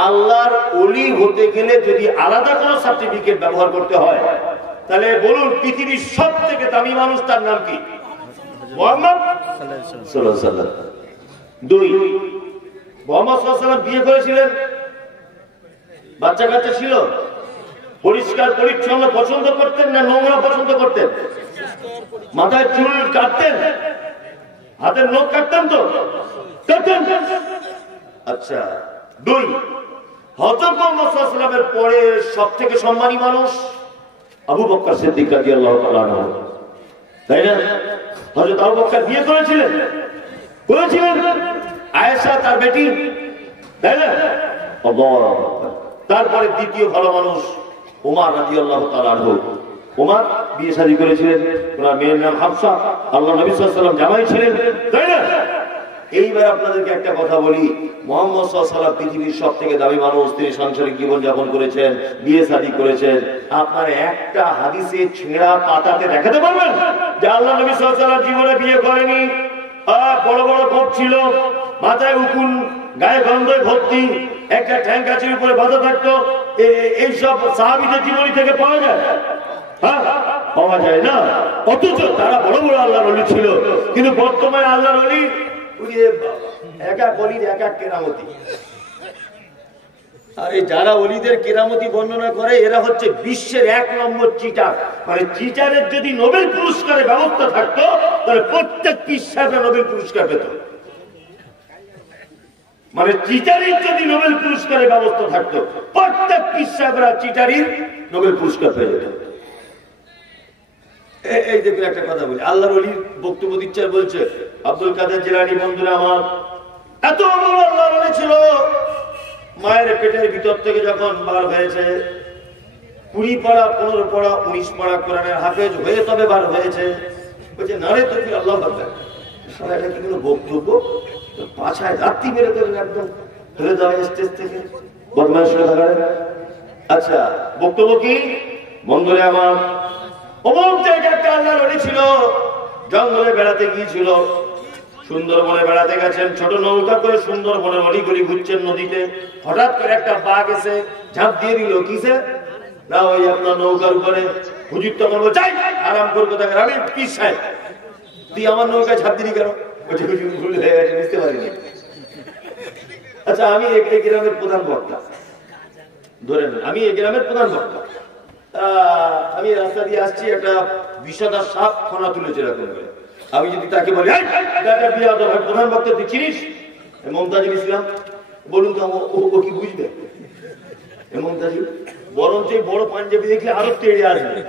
আল্লাহর ওলি হতে গেলে যদি আলাদা কোনো সার্টিফিকেট ব্যবহার করতে হয়, তাহলে বলুন পৃথিবীর সব থেকে দামি মানুষ, তার নাম কি? মুহাম্মদ সাল্লাল্লাহু আলাইহি ওয়াসাল্লাম। 2, মুহাম্মদ সাল্লাল্লাহু আলাইহি ওয়াসাল্লাম বিয়ে করেছিলেন, বাচ্চা কাচ্চা ছিল, পরিষ্কার পরিচ্ছন্ন পছন্দ করতেন না নোংরা পছন্দ করতেন? মাথায় চুল কাটতেন, হাতের নখ কাটতেন তো? কাটতেন। আচ্ছা 2, হযরত মুহাম্মদ সাল্লাল্লাহু আলাইহি ওয়াসাল্লামের পরে সবথেকে সম্মানী মানুষ আবু বকর সিদ্দিক রাদিয়াল্লাহু তাআলা আনহু, তাই না? হযরত আবু বকর বিয়ে করেছিলেন, আয়েশা তার বেটি, তাই না? তারপরে দ্বিতীয় ভালো মানুষ ওমর রাদিয়াল্লাহু তাআলা আনহু। ওমর বিয়ে শাদী করেছিলেন, ওনার মেয়ের নাম হাফসা, আল্লাহ নবী সাল্লাল্লাহু আলাইহি ওয়াসাল্লাম জামাই ছিলেন, তাই না? এইবার আপনাদেরকে একটা কথা বলি, মুহাম্মদ সাল্লাল্লাহু আলাইহি ওয়াসাল্লাম পৃথিবীর সবথেকে দামি মানুষ, তিনি সাংসারিক জীবন যাপন করেছেন, বিয়ে শাদী করেছেন। আপনার একটা হাদিসে ছেঁড়া পাতাতে দেখাতে পারবেন যে আল্লাহ নবী সাল্লাল্লাহু আলাইহি ওয়াসাল্লাম জীবনে বিয়ে করেনি? বড় বড় কোপ ছিল, মাথায় উকুন, গায়ে গন্ধে ভর্তি, একটা ঠ্যাং গাছের উপরে বাঁধা থাকতো, এইসব সাহাবীদের জীবনী থেকে পাওয়া যায়? পাওয়া যায় না। অথচ তারা বড় বড় আল্লাহর ওলি ছিল, কিন্তু বর্তমানে আল্লাহর ওলি এক এক ওলির এক এক কেরামতি। আর এই যারা ওলিদের কেরামতি বর্ণনা করে, এরা হচ্ছে বিশ্বের 1 নম্বর চিটার। মানে চিটারের যদি নোবেল পুরস্কারের ব্যবস্থা থাকতো, তাহলে প্রত্যেক পীর সাহেবরা নোবেল পুরস্কার পেত। মানে চিটারির যদি নোবেল পুরস্কারের ব্যবস্থা থাকতো, প্রত্যেক পীর সাহেবরা চিটারির নোবেল পুরস্কার পেয়ে যেত। এই দেখুন একটা কথা বলি, আল্লাহর ওলির বক্তব্য দিচ্ছে, বলছে আব্দুল কাদের জিলানী, বন্ধুরা আমার, এত বড় আল্লাহর ওলি ছিল, মায়ের পেটের ভিতর থেকে যখন বার হয়েছে, 20 পারা 15 পারা 19 পারা কোরআনের হাফেজ হয়ে তবে বার হয়েছে। বলছে না রে, তুমি আল্লাহ আকবার, এটা কি কোনো বক্তব্য? পাছায় রাত্রি বেরো করে একদম ফেলে দেওয়া স্টেজ থেকে, বদমাইশ হয়ে থাকা। আচ্ছা বক্তব্য কি? বন্ধুরা আমার, অমুক জায়গায় একটা আল্লাহর ওলি ছিল, জঙ্গলে বেড়াতে গিয়েছিল, সুন্দরবনে বেড়াতে গেছেন, ছোট নৌকা করে সুন্দরবনের অলিগলি ঘুরছেন নদীতে। হঠাৎ করে একটা বাঘ এসে ঝাঁপ দিয়ে দিল। কিসে? না ওই আপনার নৌকার উপরে। হুজুর তখন বলছে আরাম করে কোথায়, আমি পীর সাহেব, তুই আমার নৌকায় ঝাঁপ দিলি কেন? বলছে হুজুর ভুল হয়ে গেছে, বুঝতে পারিনি। আচ্ছা আমি এই গ্রামের প্রধান বক্তা, ধরেন আমি এই গ্রামের প্রধান বক্তা, আমি রাস্তা দিয়ে আসছি, একটা বিষধর সাপ ফনা তুলেছে এরকম করে। আমি যদি তাকে বলি প্রধান বক্তা তুই চিনিস মমতাজুল ইসলাম, বলুন তো ও কি বুঝবে? মমতাজুল বরঞ্চ বড় পাঞ্জাবি দেখলে আরো তেড়ে আসবে।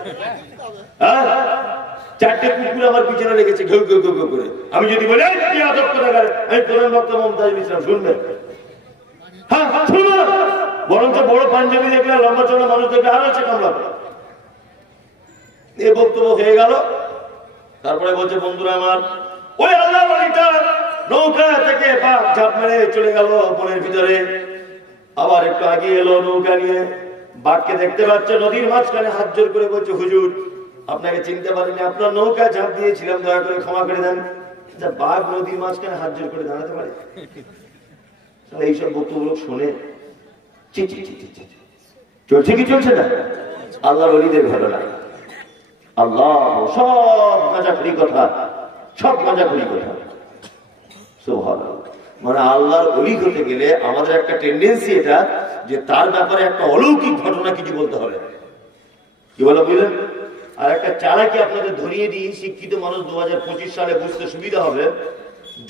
হ্যাঁ, 4টে কুকুর আমার পিছনে লেগেছে ঘেউ ঘেউ ঘেউ করে। আমি যদি বলি আমি প্রধান বক্তা মমতাজুল ইসলাম, শুনবে? হ্যাঁ শুনবো না। বরঞ্চ বড় পাঞ্জাবি দেখলে, লম্বা চড়া মানুষ দেখলে আরো আছে কামড়াবে। এই বক্তব্য হয়ে গেল। তারপরে বলছে বন্ধুরা আমার, ওই আল্লাহর ওলিটা নৌকা থেকে বাঘ ঝাঁপ মেরে চলে গেল বনের ভিতরে। আবার একটু আগে এলো নৌকা নিয়ে, বাঘকে দেখতে পাচ্ছে নদীর মাঝখানে, হাত জোর করে বলছে হুজুর আপনাকে চিনতে পারিনি, আপনার নৌকা ঝাঁপ দিয়েছিলাম, দয়া করে ক্ষমা করে দেন। বাঘ নদীর মাঝখানে হাত জোর করে দাঁড়াতে পারে? এইসব বক্তব্য শুনে চলছে কি চলছে না? আল্লাহর ওলিদের ঘটনা, আল্লাহ সব গাঁজাখুরি কথা, সব গাঁজাখুরি কথা। মানে আল্লাহর ওলি হতে গেলে আমাদের একটা টেন্ডেন্সি এটা, যে তার ব্যাপারে একটা অলৌকিক ঘটনা কিছু বলতে হবে। কি বলো বুঝলেন? আর একটা চালাকি আপনাদের ধরিয়ে দিই, শিক্ষিত মানুষ 2025 সালে বুঝতে সুবিধা হবে।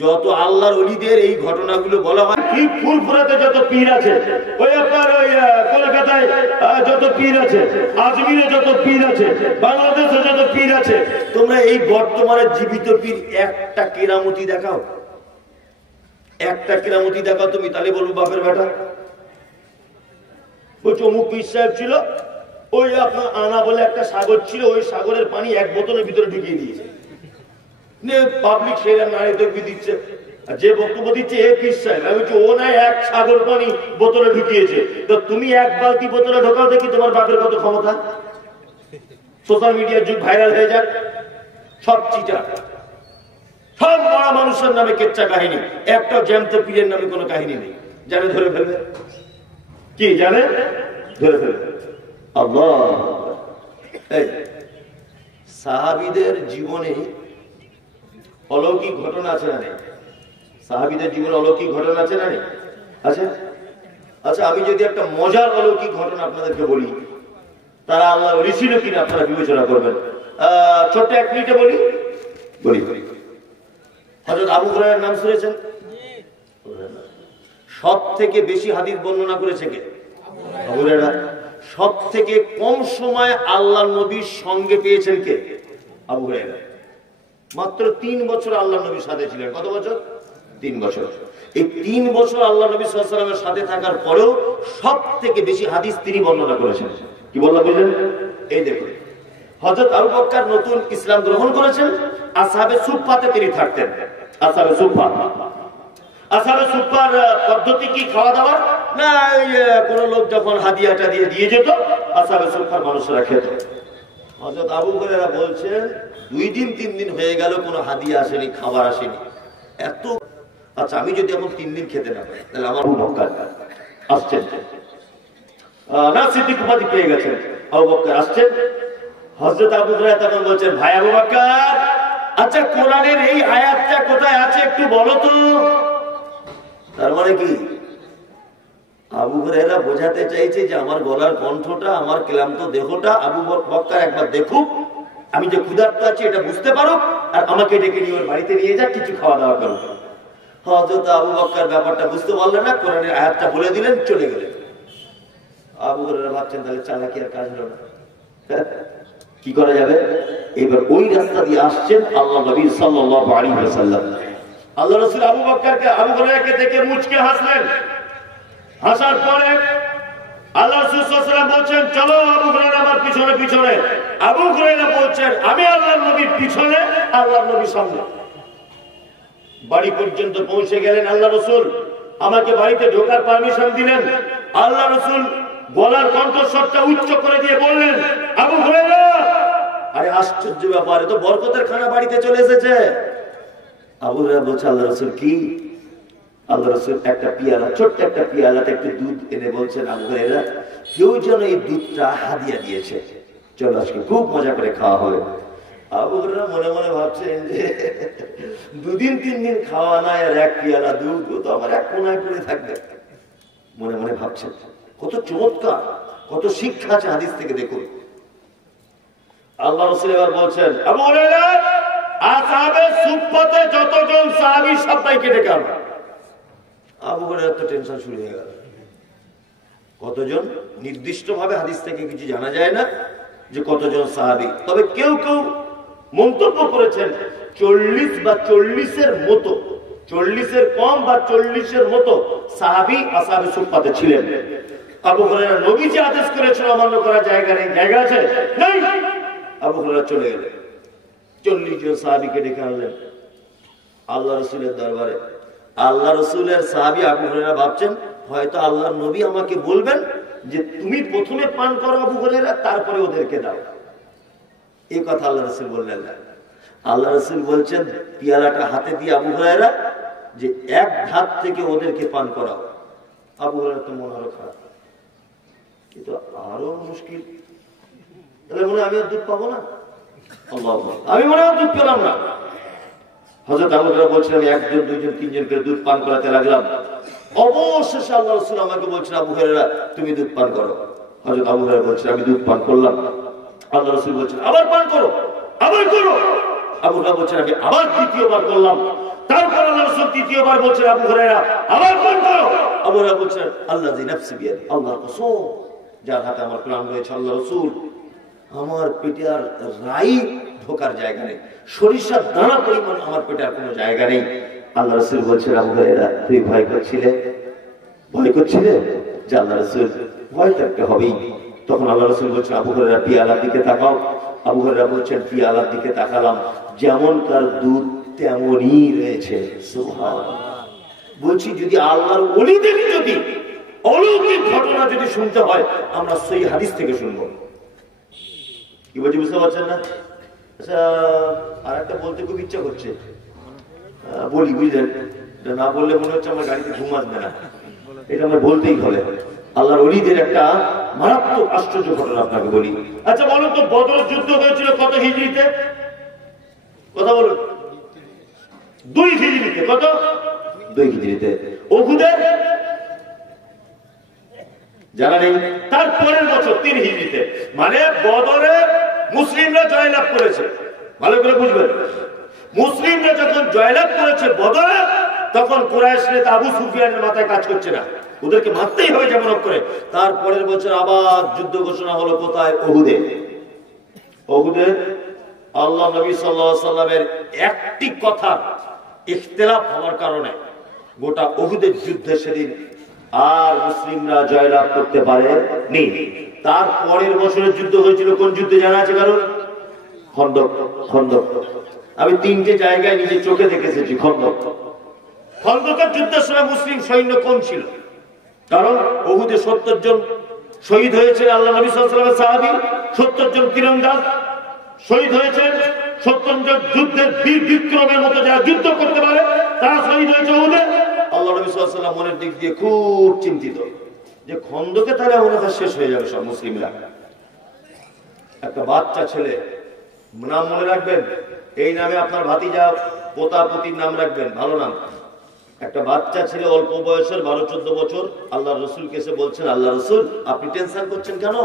যত আল্লাহর ওলিদের এই ঘটনাগুলো বলা হয়, ঠিক ফুরফুরাতে যত পীর আছে, ওই আপনার ওই কলকাতায় যত পীর আছে, আজমিরে যত পীর আছে, বাংলাদেশে যত পীর আছে, তোমরা এই বর্তমানে জীবিত পীর একটা কেরামতি দেখাও, একটা কেরামতি দেখাও তুমি, তাহলে বলবো বাপের বেটা। ওই চমুক পীর সাহেব ছিল, ওই আপনার আনা বলে একটা সাগর ছিল, ওই সাগরের পানি এক বোতলের ভিতরে ঢুকিয়ে দিয়েছে, পাবলিক সেরা নারী দিচ্ছে, যে বক্তব্য দিচ্ছে এ পীর সাহেব, আমি বলছি ও না এক সাগর পানি বোতলে ঢুকিয়েছে, তো তুমি এক বালতি বোতলে ঢোকাও দেখি তোমার বাপের কত ক্ষমতা। সোশ্যাল মিডিয়ার যুগ, ভাইরাল হয়ে যাক, সব চিটা, সব মরা মানুষের নামে কেচ্চা কাহিনী, একটা জ্যান্ত পীরের নামে কোনো কাহিনী নেই, জানে ধরে ফেলবে, কি জানে ধরে ফেলবে। আল্লাহ, সাহাবীদের জীবনে অলৌকিক ঘটনা আছে না নেই? সাহাবীদের জীবনে অলৌকিক ঘটনা আছে না নেই? আছে। আচ্ছা, আমি যদি একটা মজার অলৌকিক ঘটনা আপনাদেরকে বলি, তারা আল্লাহ ওলি ছিল কিনা আপনারা বিবেচনা করবেন। ছোট্ট 1 মিনিটে বলি। হযরত আবু হুরায়রার নাম শুনেছেন? সব থেকে বেশি হাদিস বর্ণনা করেছে কে? আবু হুরায়রা। সব থেকে কম সময় আল্লাহর নবীর সঙ্গে পেয়েছেন কে? আবু হুরায়রা। মাত্র 3 বছর আল্লাহ নবীর সাথে ছিলেন। কত বছর? 3 বছর। এই 3 বছর আল্লাহ নবী সাল্লাল্লাহু আলাইহি ওয়াসাল্লামের সাথে থাকার পরেও সব থেকে বেশি হাদিস তিনি বর্ণনা করেছেন। কি বললাম বুঝলেন? এই দেখুন, হযরত আবু বকর নতুন ইসলাম গ্রহণ করেছেন, আসহাবে সুফফাতে তিনি থাকতেন। আসহাবে সুফফা, আসহাবে সুফফার পদ্ধতি কি? খাওয়া দাওয়া না, কোন লোক যখন হাদিয়াটা দিয়ে যেত, আসহাবে সুফফার মানুষরা খেত। হযরত আবু হুরায়রা বলছেন 2 দিন 3 দিন হয়ে গেল কোনো হাদিয়া আসেনি, খাবার আসেনি, এত। আচ্ছা, আমি যদি এখন 3 দিন খেতে না পাই, তাহলে আমার আবু বকর আসছেন না, সিদ্দিক উপাধি পেয়ে গেছেন, আবু বকর আসছেন। হযরত আবু হুরায়রা তখন বলছেন, ভাই আবু বকর, আচ্ছা কোরআনের এই আয়াতটা কোথায় আছে একটু বলো তো। তার মানে কি? আবু হুরায়রা বোঝাতে চাইছে যে আমার গলার কণ্ঠটা, আমার ক্লান্ত দেহটা আবু বকর একবার দেখুক, আমি যে ক্ষুধার্ত আছি এটা বুঝতে পারো, আর আমাকে ডেকে নিয়ে ওর বাড়িতে নিয়ে যাক, কিছু খাওয়া দাওয়া করো। হযরত আবু বকর ব্যাপারটা বুঝতে পারলেন না, কোরআনের আয়াতটা বলে দিলেন, চলে গেলেন। আবু হুরায়রা ভাবছেন তাহলে চালাকি আর কাজ হলো না, কি করা যাবে? এবার ওই রাস্তা দিয়ে আসছেন আল্লাহ নবী সাল্লাল্লাহু আলাইহি ওয়াসাল্লাম। আল্লাহ রাসূল আবু বকরকে, আবু হুরায়রাকে দেখে মুচকে হাসলেন। হাসার পরে আল্লাহ রাসূল সাল্লাল্লাহু আলাইহি ওয়াসাল্লাম বলছেন, চলো আবু হুরায়রা আমার পিছনে পিছনে। আবু হুরায়রা বলছেন, আমি আল্লাহর নবীর পিছনে, আল্লাহর নবীর সামনে। বাড়ি পর্যন্ত পৌঁছে গেলেন আল্লাহ রাসূল, আমাকে বাড়িতে ঢোকার পারমিশন দিলেন। আল্লাহ রাসূল গলার কণ্ঠস্বরটা উচ্চ করে দিয়ে বললেন, আবু হুরায়রা। আরে আশ্চর্য ব্যাপার, তো বরকতের খানা বাড়িতে চলে এসেছে। আবু হুরায়রা বলছে, আল্লাহ রাসূল কি? আল্লাহ রাসূল একটা পিয়ালা, ছোট্ট একটা পিয়ালাতে একটু দুধ এনে বলছেন, আবু হুরায়রা, কেউ যেন এই দুধটা হাদিয়া দিয়েছে, চলো আজকে খুব মজা করে খাওয়া হবে। আবু হুরায়রা মনে মনে ভাবছেন যে 2 দিন 3 দিন খাওয়া নাই, আর 1 পিয়ালা দুধ, তো আমার এক কোনায় পড়ে থাকবে। মনে মনে ভাবছেন কত চমৎকার, কত শিক্ষা আছে হাদিস থেকে, দেখুন। আল্লাহ রাসূল এবার বলছেন, আবু হুরায়রা, আসহাবে সুফফাতে যতজন সাহাবী সবাইকে ডেকে আনো। আবু হুরায়রা তো টেনশন শুরু হয়ে গেল। কতজন নির্দিষ্ট ভাবে হাদিস থেকে কিছু জানা যায় না যে কতজন সাহাবী, তবে কেউ কেউ মন্তব্য করেছেন 40 বা 40-এর মতো, 40-এর কম বা 40-এর মতো সাহাবী আসহাবে সুফফাতে ছিলেন। আবু হুরায়রা নবী যে আদেশ করেছেন অমান্য করার জায়গা নেই, জায়গা আছে নেই। আবু হুরায়রা চলে গেলেন, 40 জন সাহাবীকে ডেকে আনলেন আল্লাহ রাসূলের দরবারে। আল্লাহ রাসূলের সাহাবী আবু হুরায়রা ভাবছেন হয়তো আল্লাহর নবী আমাকে বলবেন যে তুমি প্রথমে পান করো আবু হুরায়রা, তারপরে ওদেরকে দাও। এই কথা আল্লাহ রাসূল বললেন না। আল্লাহ রাসূল বলছেন, পিয়ালাটা হাতে দিয়ে আবু হুরায়রা, যে এক ধাপ থেকে ওদেরকে পান করাও। আবু হুরায়রা তো মনে হলো খারাপ, কিন্তু আরো মুশকিল, তাহলে মনে আমি আর দুধ পাবো না, আমি মনে হয় দুধ পেলাম না। হযরত আবু হুরায়রা বলছেন, আমি 1 জন 2 জন 3 জন করে দুধ পান করাতে লাগলাম। অবশেষে আল্লাহ রাসূল আমাকে বলছেন, আবু হুরায়রা তুমি দুধ পান করো। হযরত আবু হুরায়রা বলছেন, আমি দুধ পান করলাম। আল্লাহ রাসূল বলছেন আবার পান করো, আবার করো। আবু হুরায়রা বলছেন আমি আবার দ্বিতীয়বার করলাম। তারপর আল্লাহ রাসূল তৃতীয়বার বলছেন আবু হুরায়রা আবার পান করো। আবু হুরায়রা বলছেন আল্লাযী নাফসি বিয়াদি, আল্লাহর কসম যার হাতে আমার প্রাণ রয়েছে, আল্লাহ রাসূল আমার পেটে আর রাই ঢোকার জায়গা নেই, সরিষার দানা পরিমাণ আমার পেটে আর কোনো জায়গা নেই। আল্লাহ রাসূল বলছেন আবু হুরায়রা তুই ভয় করছিলে, ভয় করছিলে যে আল্লাহ রাসূল ভয় থাকতে হবেই। তখন আল্লাহ রাসূল বলছেন আবু হুরায়রা পিয়ালার দিকে তাকাও। আবু হুরায়রা বলছেন পিয়ালার দিকে তাকালাম, যেমনকার দুধ তেমনই রয়েছে। সুবহানাল্লাহ। বলছি যদি আল্লাহর ওলিদের যদি অলৌকিক ঘটনা যদি শুনতে হয় আমরা সেই হাদিস থেকে শুনবো। কি বলছি বুঝতে পারছেন না? আচ্ছা আর একটা বলতে খুব ইচ্ছা করছে, বলি বুঝলেন, না বললে মনে হচ্ছে আমার গাড়িতে ঘুম আসবে না, এটা আমার বলতেই হবে। আল্লাহর ওলিদের একটা মারাত্মক আশ্চর্য ঘটনা আপনাকে বলি। আচ্ছা বলুন তো বদর যুদ্ধ হয়েছিল কত হিজরিতে? কথা বলুন। 2 হিজরিতে। কত? 2 হিজরিতে। উহুদে জানা নেই, তার পরের বছর 3 হিজরিতে। মানে বদরে মুসলিমরা জয়লাভ করেছে, ভালো করে বুঝবেন। মুসলিমরা যখন জয়লাভ করেছে বদরে, তখন কুরাইশ নেতা আবু সুফিয়ানের মাথায় কাজ করছে না, ওদেরকে মারতেই হবে যেমন করে। তারপরের বছর আবার যুদ্ধ ঘোষণা হলো কোথায়? উহুদে। উহুদে আল্লাহ নবী সাল্লাল্লাহু আলাইহি সাল্লামের একটি কথা ইখতিলাফ হওয়ার কারণে গোটা উহুদের যুদ্ধে সেদিন আর মুসলিমরা জয়লাভ করতে পারেনি। তার পরের বছরের যুদ্ধ হয়েছিল কোন যুদ্ধে জানা আছে কারণ? খন্দক। খন্দক আমি 3টে জায়গায় নিজে চোখে দেখেছি। খন্দক। খন্দকের যুদ্ধের সময় মুসলিম সৈন্য কম ছিল, কারণ উহুদে 70 জন শহীদ হয়েছে আল্লাহ নবী সাল্লাল্লাহু আলাইহি ওয়াসাল্লামের সাহাবী, 70 জন তীরন্দাজ শহীদ হয়েছে, 70 জন যুদ্ধের বীর বিক্রমের মতো যারা যুদ্ধ করতে পারে তারা শহীদ হয়েছে উহুদে। আল্লাহ নবী সাল্লাল্লাহু আলাইহি ওয়াসাল্লাম মনের দিক দিয়ে খুব চিন্তিত যে খন্দকে তাহলে আমাদের শেষ হয়ে যাবে সব মুসলিমরা। একটা বাচ্চা ছেলে, নাম মনে রাখবেন, এই নামে আপনার ভাতিজা পোতাপতির নাম রাখবেন, ভালো নাম। একটা বাচ্চা ছেলে অল্প বয়সের 12-14 বছর আল্লাহ রসুলকে এসে বলছেন আল্লাহ রসুল আপনি টেনশন করছেন কেন?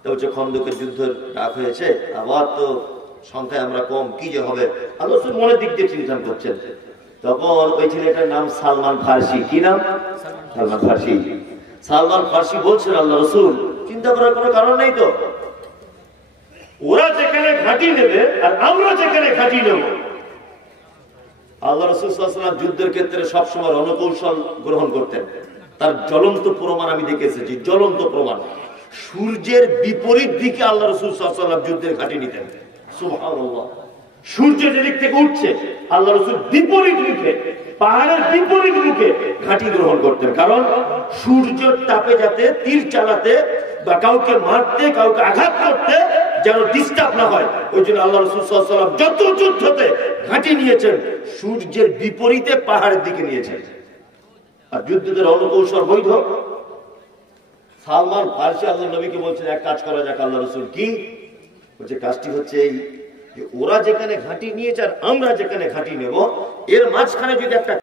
তা হচ্ছে খন্দকের যুদ্ধের ডাক হয়েছে, আবার তো সংখ্যায় আমরা কম, কি যে হবে। আল্লাহ রসুল মনের দিক দিয়ে চিন্তা করছেন। তখন ওই ছেলেটার নাম সালমান ফার্সি। কি নাম? সালমান ফার্সি। সালমান ফার্সি বলছেন আল্লাহ রসুল চিন্তা করার কোনো কারণ নেই তো, ওরা যেখানে ঘাঁটি নেবে আর আমরা যেখানে ঘাঁটি নেব। আল্লাহ রাসূল সাল্লাল্লাহু আলাইহি ওয়াসাল্লাম যুদ্ধের ক্ষেত্রে সবসময় রণকৌশল গ্রহণ করতেন। তার জ্বলন্ত প্রমাণ আমি দেখে এসেছি, জ্বলন্ত প্রমাণ। সূর্যের বিপরীত দিকে আল্লাহ রাসূল সাল্লাল্লাহু আলাইহি ওয়াসাল্লাম যুদ্ধের ঘাঁটি নিতেন। সুবহানাল্লাহ। সূর্য যেদিক থেকে উঠছে আল্লাহ রাসূল বিপরীত মুখে, পাহাড়ের বিপরীত মুখে ঘাঁটি গ্রহণ করতেন, কারণ সূর্যের তাপে যাতে তীর চালাতে বা কাউকে মারতে কাউকে আঘাত করতে যেন ডিস্টার্ব না হয়, ওই জন্য আল্লাহ রাসূল সাল্লাল্লাহু আলাইহি ওয়াসাল্লাম যত যুদ্ধতে ঘাঁটি নিয়েছেন সূর্যের বিপরীতে পাহাড়ের দিকে নিয়েছেন। আর যুদ্ধতে রণকৌশল বৈধ। সালমান ফার্সি আল্লাহ নবীকে বলছেন এক কাজ করা যাক আল্লাহ রাসূল। কি বলছে? কাজটি হচ্ছে এই যে ওরা যেখানে ঘাঁটি নিয়েছে আর আমরা যেখানে ঘাঁটি নেব এর মাঝখানে যদি একটা